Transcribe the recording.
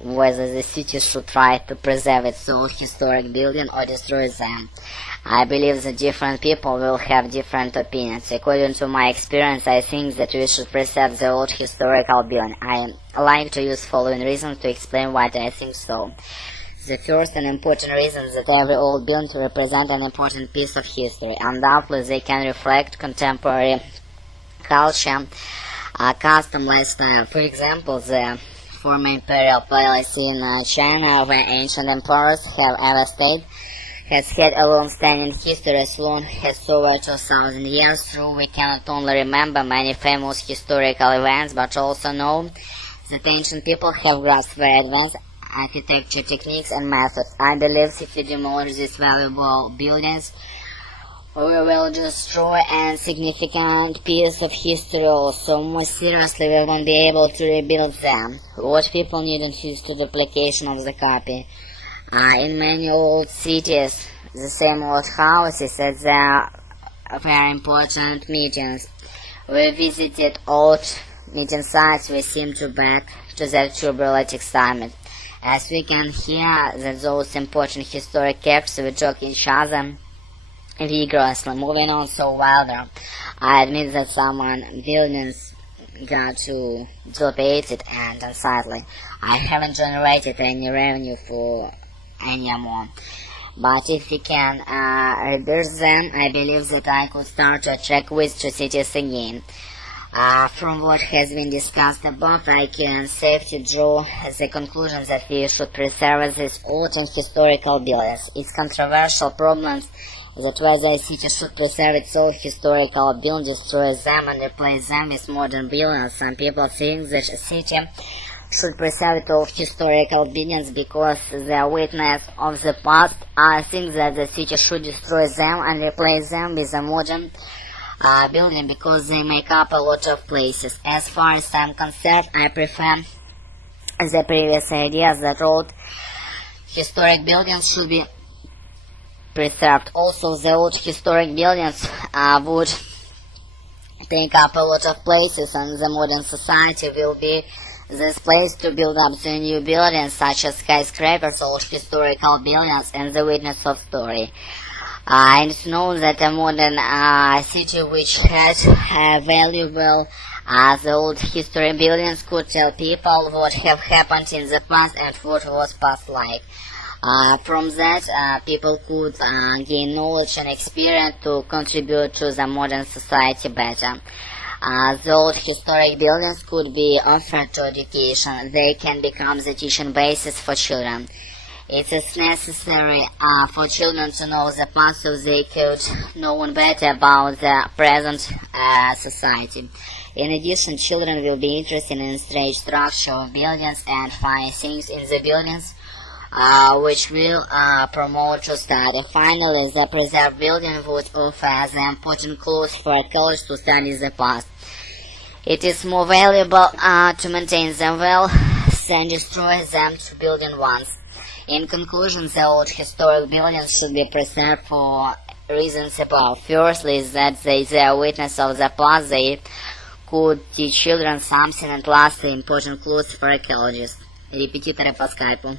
whether the city should try to preserve its old historic building or destroy them. I believe that different people will have different opinions. According to my experience, I think that we should preserve the old historical building. I like to use following reasons to explain why I think so. The first and important reason is that every old building represents an important piece of history. Undoubtedly, they can reflect contemporary culture, custom, lifestyle. For example, the former imperial palace in China, where ancient emperors have ever stayed, has had a long-standing history as long as over 2,000 years through. We can not only remember many famous historical events, but also know that ancient people have grasped very advanced architecture techniques and methods. I believe if we demolish these valuable buildings, we will destroy a significant piece of history also. More seriously, we won't be able to rebuild them. What people need is the duplication of the copy. In many old cities, the same old houses at the very important meetings. We visited old meeting sites. We seem to back to that turbulent excitement, as we can hear that those important historic characters will talk each other vigorously, moving on so wilder. I admit that some buildings got too dilapidated and unsightly. I haven't generated any revenue for any more. But if we can rebuild them, I believe that I could start to attract visitors to cities again. From what has been discussed above, I can safely draw the conclusion that we should preserve these old and historical buildings. It's controversial problem that whether a city should preserve its old historical buildings, destroy them and replace them with modern buildings. Some people think that a city should preserve its old historical buildings because they are witness of the past. I think that the city should destroy them and replace them with a modern building because they make up a lot of places. As far as I'm concerned, I prefer the previous ideas that old historic buildings should be preserved. Also, the old historic buildings would take up a lot of places, and the modern society will be this place to build up the new buildings such as skyscrapers, old historical buildings, and the witness of story. And it's known that a modern city which has valuable the old history buildings could tell people what have happened in the past and what was past like. From that, people could gain knowledge and experience to contribute to the modern society better. The old historic buildings could be offered to education. They can become the teaching basis for children. It is necessary for children to know the past so they could know better about the present society. In addition, children will be interested in the structure of buildings and find things in the buildings which will promote to study. Finally, the preserved building would offer the important clues for college to study the past. It is more valuable to maintain them well than destroy them to build in ones. In conclusion, the old historic buildings should be preserved for reasons above. Firstly, is that they are witness of the past. They could teach children something, and lastly, important clues for archaeologists. Репетиторы по скайпу.